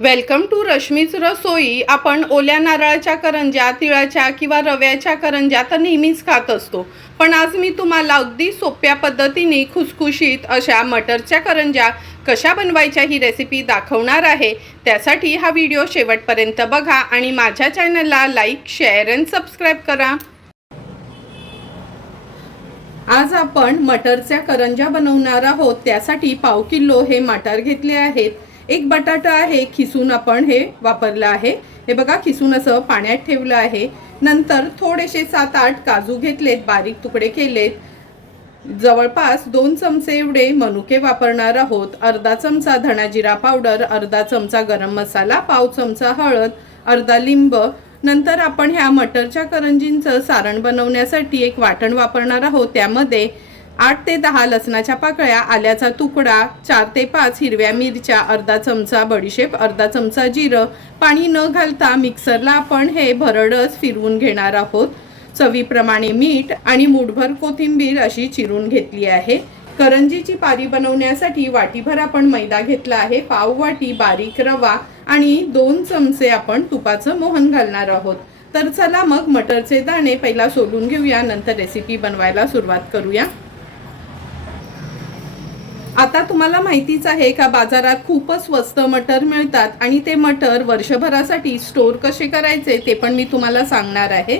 Welcome to रश्मीच रसोई। आपण ओल्या नारळाच्या करंज्या, तिळाच्या किंवा रव्याच्या करंज्या तर नेहमीच खात असतो, पण आज मी तुम्हाला अगदी सोप्या पद्धतीने खुसखुशीत अशा मटरच्या करंज्या कशा बनवायच्या ही रेसिपी दाखवणार आहे। त्यासाठी हा व्हिडिओ शेवटपर्यंत बघा आणि माझ्या चॅनलला लाईक, शेअर आणि सबस्क्राईब करा। आज आपण मटरच्या करंज्या बनवणार आहोत। त्यासाठी पाव किलो हे मटर घेतले आहेत। एक बटाटा आहे, खिसून आपण हे वापरलं आहे। हे बघा, खिसून असं पाण्यात ठेवलं आहे। नंतर थोडेसे 7-8 काजू घेतलेत, बारीक तुकडे केलेत। जवळपास 2 चमचे एवढे मनुके वापरणार आहोत। अर्धा चमचा धना जिरा पावडर, अर्धा चमचा गरम मसाला, पाव चमचा हळद, अर्धा लिंब। नंतर आपण ह्या मटरच्या करंजींचं सारण बनवण्यासाठी एक वाटण वापरणार आहोत। त्यामध्ये 8 ते 10 लसणाच्या पाकळ्या, आल्याचा तुकडा, 4 ते 5 हिरव्या मिरच्या, अर्धा चमचा बडीशेप, अर्धा चमचा जिरं। पाणी न घालता मिक्सरला आपण हे भरडच फिरवून घेणार आहोत। चवीप्रमाणे मीठ आणि मूठभर कोथिंबीर अशी चिरून घेतली आहे। करंजीची पारी बनवण्यासाठी वाटीभर आपण मैदा घेतला आहे, पाव वाटी बारीक रवा आणि 2 चमचे आपण तुपाचं मोहन घालणार आहोत। तर चला मग मटरचे दाणे पहिला सोलून घेऊया, नंतर रेसिपी बनवायला सुरुवात करूया। आता तुम्हाला माहितीच आहे का, बाजारात खूपच स्वस्त मटर मिळतात आणि ते मटर वर्षभरासाठी स्टोर कसे करायचे ते पण मी तुम्हाला सांगणार आहे।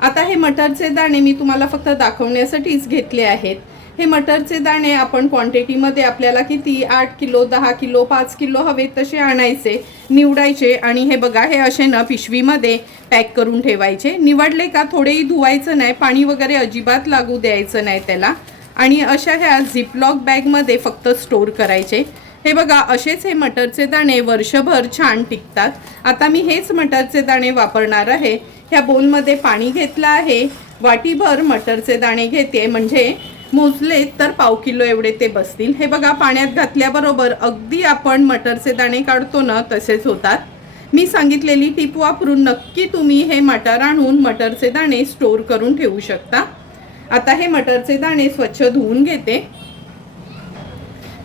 आता हे मटरचे दाणे मी तुम्हाला फक्त दाखवण्यासाठीच घेतले आहेत। हे मटरचे दाणे आपण क्वांटिटीमध्ये आपल्याला किती 8 किलो, 10 किलो, 5 किलो हवे तसे आणायचे, निवडायचे आणि हे बघा, हे असे ना पिशवीमध्ये पॅक करून ठेवायचे। निवडले का थोडेही धुवायचं नाही, पाणी वगैरे अजिबात लागू द्यायचं नाही त्याला। आणि अशा ह्या झिपलॉक बॅगमध्ये फक्त स्टोर करायचे। हे बघा, असेच हे मटरचे दाणे वर्षभर छान टिकतात। आता मी हेच मटरचे दाणे वापरणार आहे। ह्या बोलमध्ये पाणी घेतलं आहे, वाटीभर मटरचे दाणे घेते, म्हणजे मोजले तर पाव किलो एवढे ते बसतील। हे बघा, पाण्यात घातल्याबरोबर अगदी आपण मटरचे दाणे काढतो ना तसेच होतात। मी सांगितलेली टिप वापरून नक्की तुम्ही हे मटर आणून मटरचे दाणे स्टोर करून ठेवू शकता। आता हे मटरचे दाणे स्वच्छ धुवून घेते।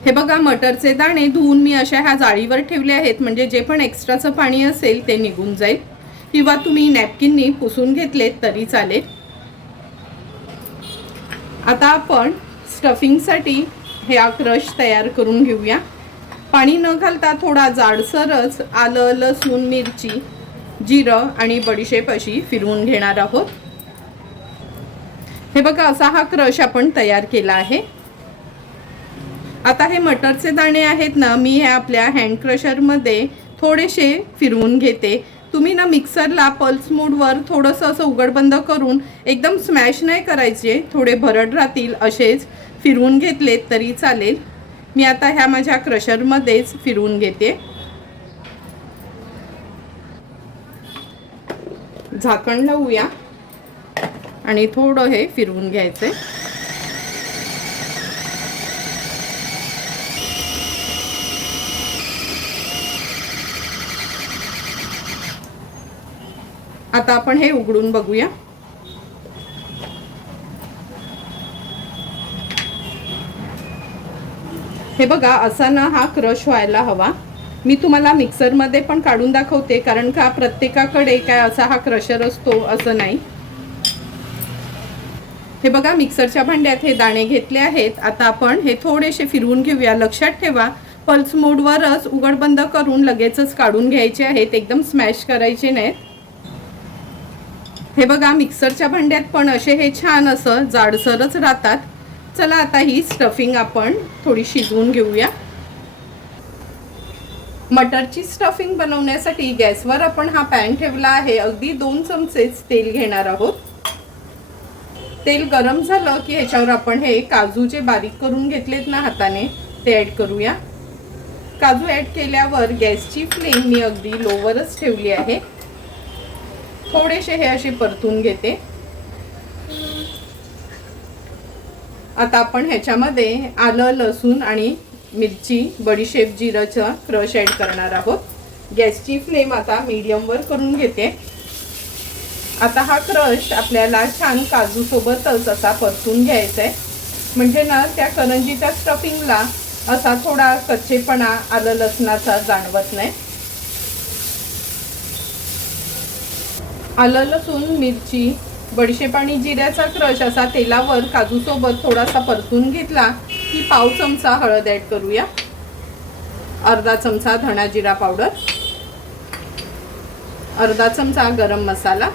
हे बघा, मटरचे दाणे धुवून मी अशा ह्या जाळीवर ठेवले आहेत, म्हणजे जे पण एक्स्ट्राचं पाणी असेल ते निघून जाईल, किंवा तुम्ही नॅपकिननी पुसून घेतलेत तरी चालेल। आता आपण स्टफिंगसाठी हे क्रश तयार करून घेऊया। पाणी न घालता थोडा जाडसरच आलं, लसूण, मिरची, जिरं आणि बडीशेप अशी फिरवून घेणार आहोत। हे बघा, असा हा क्रश आपण तयार केला आहे। आता हे मटरचे दाणे आहेत ना, मी हे आपल्या हँड क्रशरमध्ये थोडेसे फिरवून घेते। तुम्ही ना मिक्सरला पल्स मोडवर थोडंसं असं उघडबंद करून, एकदम स्मॅश नाही करायचे, थोडे भरड राहतील असेच फिरवून घेतलेत तरी चालेल। मी आता ह्या माझ्या क्रशरमध्येच फिरवून घेते। झाकण लावूया आणि थोडं हे फिरवून घ्यायचे। आता आपण हे उघडून बघूया। हे बघा, असा ना हा क्रश व्हायला हवा। मी तुम्हाला मिक्सरमध्ये पण काढून दाखवते, कारण का प्रत्येकाकडे काय असा हा क्रशर असतो असं नाही। हे बघा, मिक्सरच्या भांड्यात हे दाणे घेतले आहेत। आता आपण हे थोडेसे फिरवून घेऊया। लक्षात ठेवा, पल्स मोडवरच उघडबंद करून लगेचच काढून घ्यायचे आहेत, एकदम स्मॅश करायचे नाहीत। हे बघा, मिक्सरच्या भांड्यात पण असे हे छान असं जाडसरच राहतात। चला, आता ही स्टफिंग आपण थोडी शिजवून घेऊया। मटरची स्टफिंग बनवण्यासाठी गॅसवर आपण हा पॅन ठेवला आहे। अगदी 2 चमचेच तेल घेणार आहोत। तेल गरम झालं की ह्याच्यावर आपण हे काजू जे बारीक करून घेतलेत ना हाताने ते ॲड करूया। काजू ॲड केल्यावर गॅसची फ्लेम मी अगदी लोवरच ठेवली आहे। थोडेसे हे असे परतून घेते। आता आपण ह्याच्यामध्ये आलं, लसूण आणि मिरची, बडीशेप, जिराचा क्रश ॲड करणार आहोत। गॅसची फ्लेम आता मीडियमवर करून घेते। आता हा क्रश आपल्याला छान काजू सोबतच असा परतून घ्यायचा आहे, म्हणजे ना त्या करंजीच्या स्टफिंगला असा थोडा कच्चेपणा आलं लसणाचा जाणवत नाही। आलं लसूण मिरची बडीशेप आणि जिऱ्याचा क्रश असा तेलावर काजूसोबत थोडासा परतून घेतला की पाव चमचा हळद ॲड करूया, अर्धा चमचा धणा जिरा पावडर, अर्धा चमचा गरम मसाला.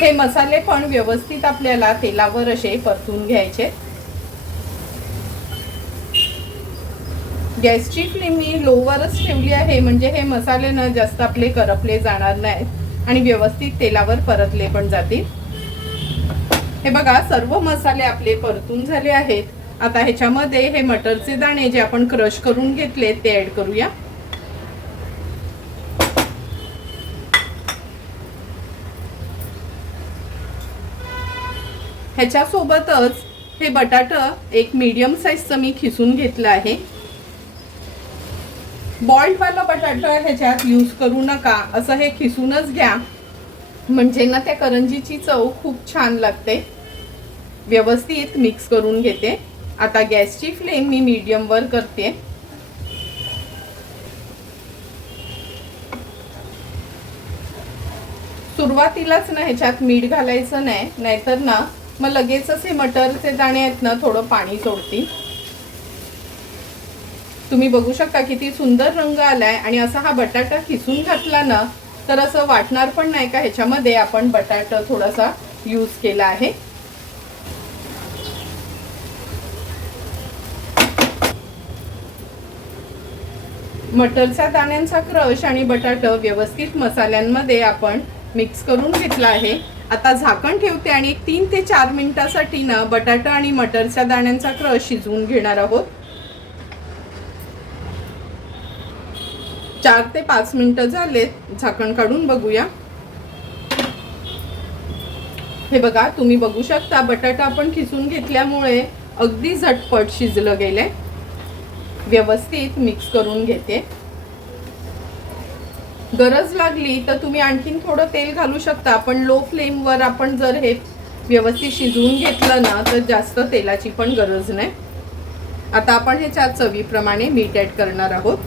हे मसाले पण व्यवस्थित आपल्याला तेलावर असे परतून घ्यायचे. गॅसची फ्लेम मी लोवरच ठेवली आहे, म्हणजे हे मसाले ना जास्त आपले करपले जाणार नाहीत आणि व्यवस्थित तेलावर परतले पण जातील. हे बघा सर्व मसाले आपले परतून झाले आहेत. आता ह्याच्यामध्ये हे मटरचे दाणे जे आपण क्रश करून घेतले ते ऍड करूया. ह्याच्यासोबतच हे बटाटा एक मीडियम साईजचं मी खिसून घेतलं आहे. बॉइल्ड वाला बटाटा ह्याच्यात यूज करू नका, असं हे खिसूनच घ्या, म्हणजे ना त्या करंजीची चव खूप छान लागते. व्यवस्थित मिक्स करून घेते. आता गॅसची फ्लेम मी मीडियम वर करते. सुरुवातीलाच ना ह्याच्यात मीठ घालायचं नाही, नाहीतर ना मग लगेचच हे मटरचे दाणे आहेत ना थोडं पाणी सोडतील. तुम्ही बघू शकता किती सुंदर रंग आलाय आणि असा हा बटाटा खिसून घातला ना तर असं वाटणार पण नाही का ह्याच्यामध्ये आपण बटाटा थोडासा यूज केला आहे. मटरच्या दाण्यांचा क्रश आणि बटाटा व्यवस्थित मसाल्यांमध्ये आपण मिक्स करून घेतला आहे. आता झाकण ठेवते आणि 3 ते 4 मिनिटासाठी ना बटाटा आणि मटरच्या दाण्यांचा क्रश शिजवून घेणार आहोत. 4 ते 5 मिनिटं झालेत. झाकण काढून बघूया. हे बघा तुम्ही बघू शकता बटाटा आपण खिसून घेतल्यामुळे अगदी झटपट शिजलं गेले. व्यवस्थित मिक्स करून घेते. गरज लागली तर तुम्ही आणखीन थोडं तेल घालू शकता, पण लो फ्लेमवर आपण जर हे व्यवस्थित शिजवून घेतलं ना तर जास्त तेलाची पण गरज नाही. आता आपण ह्याच्यात चवीप्रमाणे मीठ ॲड करणार आहोत.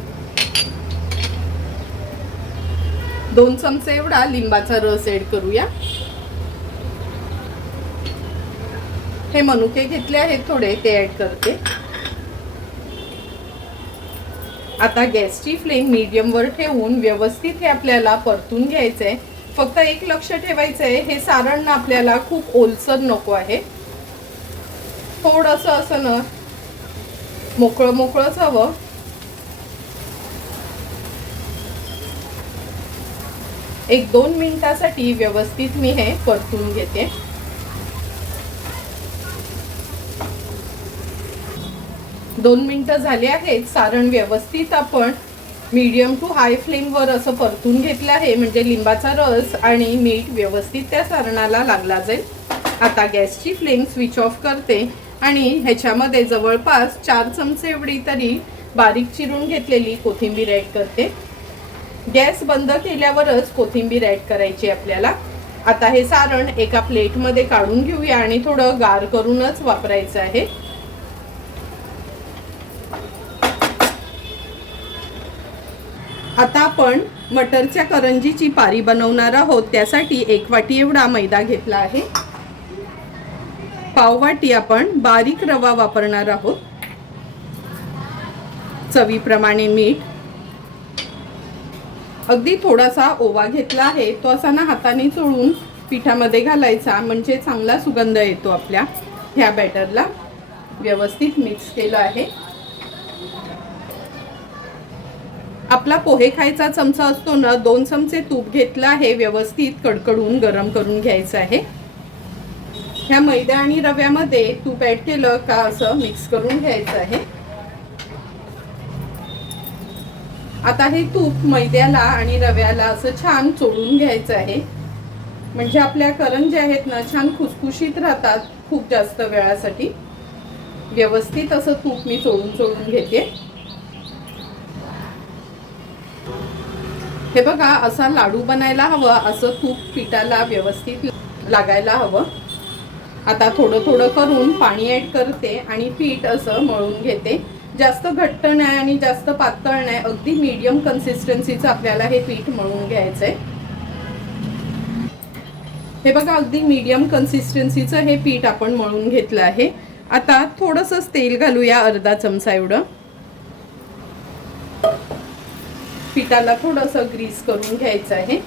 2 चमचे एवढा लिंबाचा रस ॲड करूया. हे मनुके घेतले आहेत थोडे ते ॲड करते. आता गॅसची फ्लेम मीडियम वर ठेवून व्यवस्थित हे आपल्याला परतून घ्यायचंय. फक्त एक लक्ष ठेवायचंय, हे सारण ना आपल्याला खूप ओलसर नको आहे. थोडंसं असं ना मोकळं मोकळंच हवं. एक 2 मिनिटासाठी व्यवस्थित मी हे परतून घेते. दोन मिनिटं झाले आहेत. सारण व्यवस्थित आपण मीडियम टू हाय फ्लेमवर असं परतून घेतलं आहे, म्हणजे लिंबाचा रस आणि मीठ व्यवस्थित त्या सारणाला लागला जाईल. आता गॅसची फ्लेम स्विच ऑफ करते आणि ह्याच्यामध्ये जवळपास 4 चमचे एवढी तरी बारीक चिरून घेतलेली कोथिंबीर ॲड करते. गॅस बंद केल्यावरच कोथिंबीर ॲड करायची आपल्याला. आता हे सारण एका प्लेटमध्ये काढून घेऊया आणि थोडं गार करूनच वापरायचं आहे. आता आपण मटरच्या करंजीची पारी बनवणार आहोत. त्यासाठी 1 वाटी एवढा मैदा घेतला आहे. पाव वाटी आपण बारीक रवा वापरणार आहोत. चवीप्रमाणे मीठ. अगदी थोडासा ओवा घेतला आहे, तो असा ना हाताने चोळून पिठामध्ये घालायचा, म्हणजे चांगला सुगंध येतो आपल्या ह्या बॅटरला. व्यवस्थित मिक्स केलं आहे. आपला पोहे खायचा चमचा असतो ना, 2 चमचे तूप घेतलं आहे. व्यवस्थित कडकडून गरम करून घ्यायचं आहे. ह्या मैदा आणि रव्यामध्ये तूप ॲड केलं का असं मिक्स करून घ्यायचं आहे. आता हे तूप मैद्याला आणि रव्याला असं छान चोळून घ्यायचं आहे, म्हणजे आपल्या करंज्या आहेत ना छान खुसखुशीत राहतात खूप जास्त वेळासाठी. व्यवस्थित असं तूप मी चोळून घेते. हे बघा असा लाडू बनायला हवा, असं तूप पिठाला व्यवस्थित लागायला हवं. आता थोडं थोडं करून पाणी ॲड करते आणि पीठ असं मळून घेते. जास्त घट्ट नाही आणि जास्त पातळ नाही, अगदी मीडियम कन्सिस्टन्सीचं आपल्याला हे पीठ मळून घ्यायचंय. हे बघा अगदी मीडियम कन्सिस्टन्सीचं हे पीठ आपण मळून घेतलं आहे. आता थोडंसं तेल घालूया, अर्धा चमचा एवढं. पिठाला थोडंसं ग्रीस करून घ्यायचं आहे.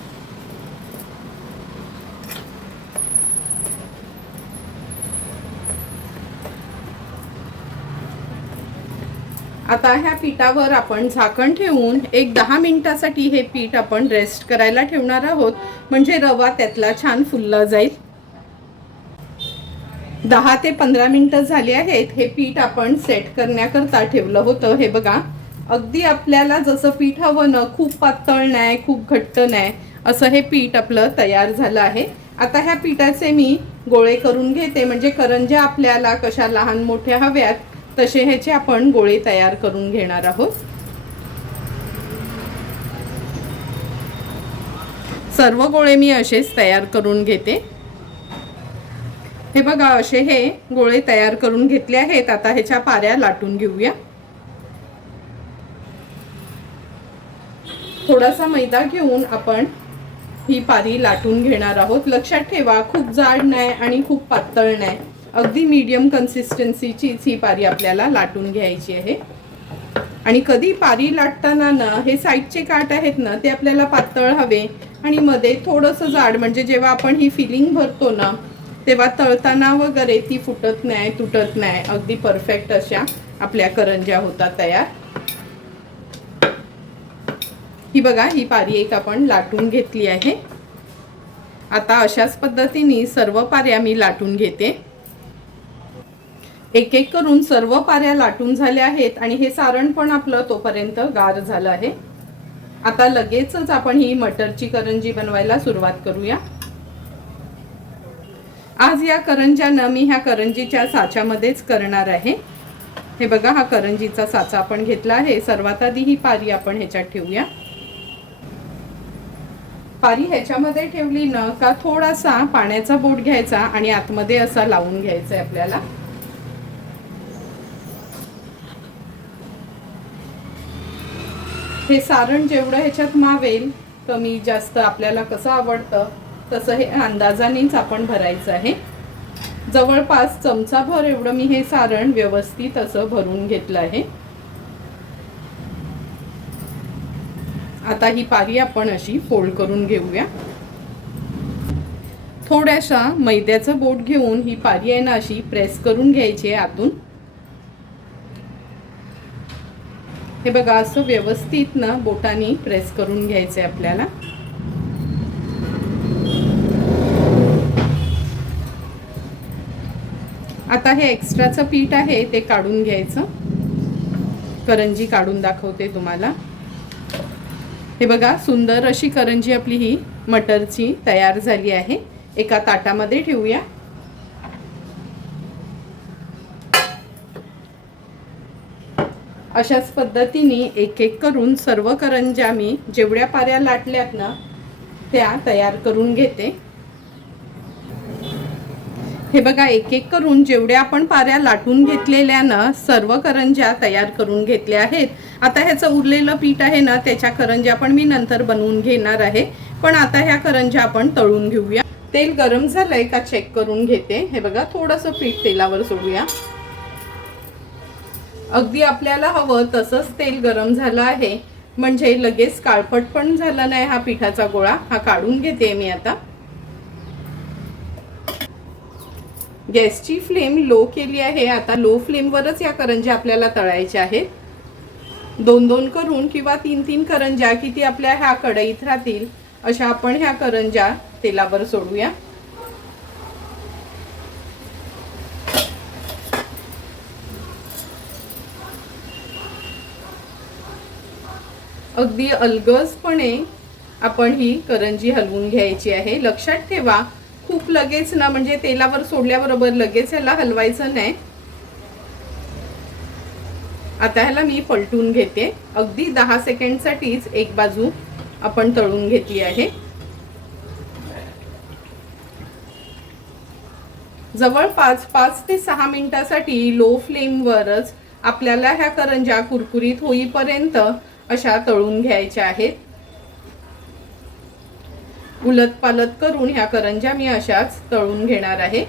आता ह्या पिठावर आपण झाकण ठेवून एक 10 मिनिटासाठी हे पीठ आपण रेस्ट करायला ठेवणार आहोत, म्हणजे रवा त्यातला छान फुलला जाईल. 10 ते 15 मिनिटं झाली आहेत. हे पीठ आपण सेट करण्याकरता ठेवलं होतं. हे बघा अगदी आपल्याला जसं पीठ हवं ना, खूप पातळ नाही खूप घट्ट नाही, असं हे पीठ आपलं तयार झालं आहे. आता ह्या पिठाचे मी गोळे करून घेते, म्हणजे करंज्या आपल्याला कशा लहान मोठ्या हव्यात तसे ह्याचे आपण गोळे तयार करून घेणार आहोत. सर्व गोळे मी असेच तयार करून घेते. हे बघा असे हे गोळे तयार करून घेतले आहेत. आता ह्याच्या पाऱ्या लाटून घेऊया. थोडासा मैदा घेऊन आपण ही पारी लाटून घेणार आहोत. लक्षात ठेवा खूप जाड नाही आणि खूप पातळ नाही, अगदी मीडियम कन्सिस्टन्सीचीच ही पारी आपल्याला लाटून घ्यायची आहे. आणि कधी पारी लाटताना ना हे साईडचे काठ आहेत ना ते आपल्याला पातळ हवे आणि मध्ये थोडंसं जाड, म्हणजे जेव्हा आपण ही फिलिंग भरतो ना तेव्हा तळताना वगैरे ती फुटत नाही तुटत नाही, अगदी परफेक्ट अशा आपल्या करंज्या होतात तयार. ही बघा ही पारी एक आपण लाटून घेतली आहे. आता अशाच पद्धतीने सर्व पाऱ्या मी लाटून घेते. एक एक करून सर्व पाऱ्या लाटून झाल्या आहेत आणि हे सारण पण आपलं तोपर्यंत गार झालं आहे. आता लगेचच आपण ही मटरची करंजी बनवायला सुरुवात करूया. आज या करंज्यानं मी ह्या करंजीच्या साच्यामध्येच करणार आहे. हे बघा हा करंजीचा साचा आपण घेतला आहे. सर्वात आधी ही पारी आपण ह्याच्यात ठेवूया. पारी ह्याच्यामध्ये ठेवली ना का थोडासा पाण्याचा बोट घ्यायचा आणि आतमध्ये असा लावून घ्यायचा आहे आपल्याला. हे सारण जेवढं ह्याच्यात मावेल, कमी जास्त आपल्याला कसं आवडतं तसं हे अंदाजानेच आपण भरायचं आहे. जवळपास चमचाभर एवढं मी हे सारण व्यवस्थित असं भरून घेतलं आहे. आता ही पारी आपण अशी फोल्ड करून घेऊया. थोड्याशा मैद्याचं बोट घेऊन ही पारी आहे ना अशी प्रेस करून घ्यायची आहे आतून. हे बघा असं व्यवस्थित ना बोटाने प्रेस करून घ्यायचं आहे आपल्याला. आता हे एक्स्ट्राचं पीठ आहे ते काढून घ्यायचं. करंजी काढून दाखवते तुम्हाला. हे बघा सुंदर अशी करंजी आपली ही मटरची तयार झाली आहे. एका ताटामध्ये ठेवूया. अशाच पद्धतीने एक एक करून सर्व करंज्या मी जेवढ्या पाऱ्या लाटल्यात ना त्या तयार करून घेते. हे बघा एक एक करून जेवढ्या आपण पाऱ्या लाटून घेतलेल्या ना सर्व करंज्या तयार करून घेतल्या आहेत. आता ह्याचं उरलेलं पीठ आहे ना त्याच्या करंज्या पण मी नंतर बनवून घेणार आहे. पण आता ह्या करंज्या आपण तळून घेऊया. तेल गरम झालंय का चेक करून घेते. हे बघा थोडंसं पीठ तेलावर सोडूया. अगदी आपल्याला हवं तसंच तेल गरम झालं आहे, म्हणजे लगेच काळपट पण झाला नाही हा पिठाचा गोळा. हा काढून घेते मी आता. गॅसची फ्लेम लो केली आहे. आता लो फ्लेमवरच या करंज्या आपल्याला तळायच्या आहेत. 2-2 करून किंवा 3-3 करंज्या किती आपल्या ह्या कढईत राहतील अशा आपण ह्या करंज्या तेलावर सोडूया. अगदी अलगजपणे आपण ही करंजी हलवून घ्यायची आहे. लक्षात ठेवा खूप लगेच ना, म्हणजे तेलावर सोडल्याबरोबर लगेच याला हलवायचं नाही. आता ह्याला मी पलटून घेते. अगदी 10 सेकंडसाठीच एक बाजू आपण तळून घेतली आहे. जवळपास 5 ते 6 मिनिटासाठी लो फ्लेमवरच आपल्याला ह्या करंज्या कुरकुरीत होईपर्यंत अशा तळून घ्यायच्या आहेत. उलटपालट करून ह्या करंज्या मी अशाच तळून घेणार आहे।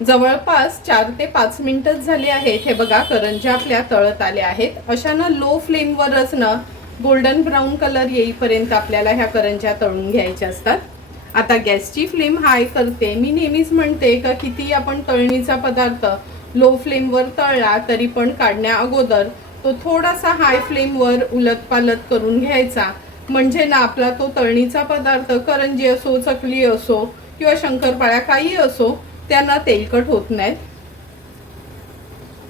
जवळपास 4 ते 5 मिनिटं झाली आहेत। हे बघा करंज्या आपल्या तळत आल्या आहेत। अशानं लो फ्लेमवरच ना गोल्डन ब्राऊन कलर येईपर्यंत आपल्याला ह्या करंज्या तळून घ्यायच्या असतात। आता गॅसची फ्लेम हाय करते। मी नेहमीच म्हणते का किती आपण तळणीचा पदार्थ लो फ्लेमवर तळला तरी पण काढण्या अगोदर तो थोडासा हाय फ्लेमवर उलटपालट करून घ्यायचा, म्हणजे ना आपला तो तळणीचा पदार्थ करंजी असो, चकली असो किंवा शंकरपाळ्या काही असो त्यांना तेलकट होत नाहीत।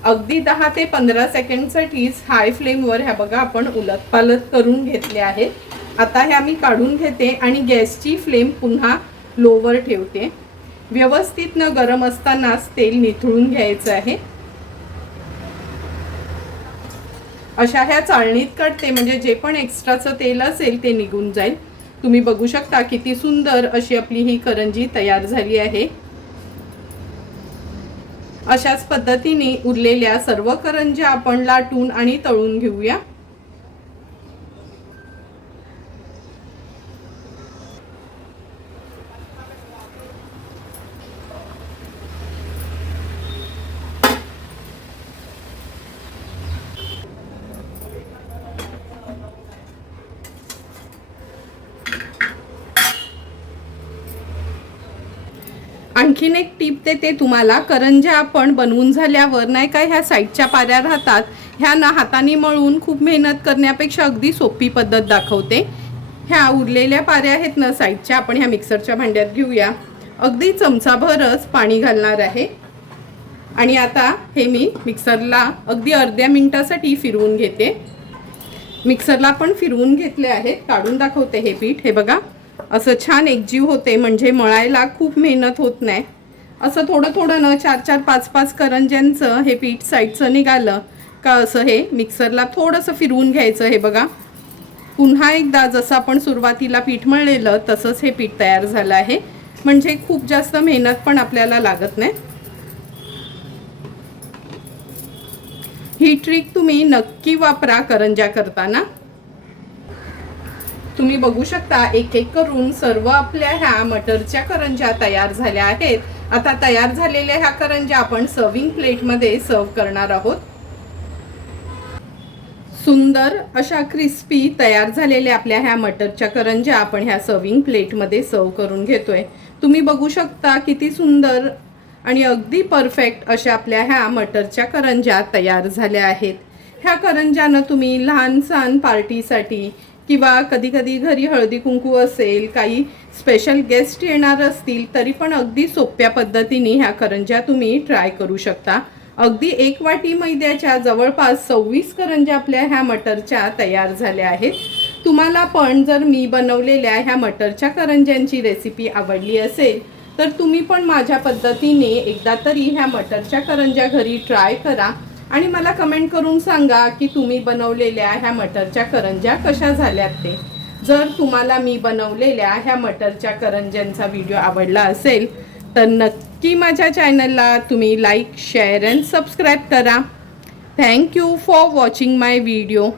अगदी 10 ते 15 सेकंडसाठीच हाय फ्लेमवर ह्या बघा आपण उलटपालट करून घेतले आहेत। आता ह्या मी काढून घेते आणि गॅसची फ्लेम पुन्हा लोवर ठेवते। व्यवस्थित न गरम असतानाच तेल निथळून घ्यायचं आहे। अशा ह्या चाळणीत काढते म्हणजे जे पण एक्स्ट्राचं तेल असेल ते निघून जाईल। तुम्ही बघू शकता किती सुंदर अशी आपली ही करंजी तयार झाली आहे। अशाच पद्धतीने उरलेल्या सर्व करंज्या आपण लाटून आणि तळून घेऊया। आणखीन एक टीप देते तुम्हाला, करंज्या आपण बनवून झाल्यावर नाही काय ह्या साईडच्या पाऱ्या राहतात, ह्या ना हाताने मळून खूप मेहनत करण्यापेक्षा अगदी सोपी पद्धत दाखवते। ह्या उरलेल्या पाऱ्या आहेत ना साईडच्या, आपण ह्या मिक्सरच्या भांड्यात घेऊया। अगदी चमचाभरच पाणी घालणार आहे आणि आता हे मी मिक्सरला अगदी अर्ध्या मिनिटासाठी फिरवून घेते। मिक्सरला पण फिरवून घेतले आहे, काढून दाखवते हे पीठ। हे बघा असं छान एकजीव होते, म्हणजे मळायला खूप मेहनत होत नाही। असं थोडं थोडं न 4-4, 5-5 करंज्यांचं हे पीठ साईडचं निघालं का असं हे मिक्सरला थोडंसं फिरवून घ्यायचं। हे बघा पुन्हा एकदा जसं आपण सुरुवातीला पीठ मळलेलं तसंच हे पीठ तयार झालं आहे, म्हणजे खूप जास्त मेहनत पण आपल्याला लागत नाही। ही ट्रिक तुम्ही नक्की वापरा करंज्या करताना। तुम्ही बघू शकता एक एक करून सर्व आपल्या ह्या मटरच्या करंज्या तयार झाल्या आहेत। आता तयार झालेल्या ह्या करंज्या आपण सर्विंग प्लेटमध्ये सर्व करणार आहोत। सुंदर अशा क्रिस्पी तयार झालेल्या आपल्या ह्या मटरच्या करंज्या आपण ह्या सर्विंग प्लेटमध्ये सर्व करून घेतोय। तुम्ही बघू शकता किती सुंदर आणि अगदी परफेक्ट अशा आपल्या ह्या मटरच्या करंज्या तयार झाल्या आहेत। ह्या करंज्यानं तुम्ही लहान सण पार्टीसाठी किंवा कधी कधी घरी हळदी कुंकू असेल, काही स्पेशल गेस्ट येणार असतील तरी पण अगदी सोप्या पद्धतीने ह्या करंज्या तुम्ही ट्राय करू शकता। अगदी 1 वाटी मैद्याच्या जवळपास 26 करंज्या आपल्या ह्या मटरच्या तयार झाल्या आहेत। तुम्हाला पण जर मी बनवलेल्या ह्या मटरच्या करंज्यांची रेसिपी आवडली असेल तर तुम्ही पण माझ्या पद्धतीने एकदा तरी ह्या मटरच्या करंज्या घरी ट्राय करा आणि मला कमेंट करून सांगा की तुम्ही बनवलेल्या ह्या मटरच्या करंज्या कशा झाल्यात ते। जर तुम्हाला मी बनवलेल्या ह्या मटरच्या करंज्यांचा व्हिडिओ आवडला असेल तर नक्की माझ्या चॅनलला तुम्ही लाईक, शेअर अँड सबस्क्राईब करा। Thank you for watching my video.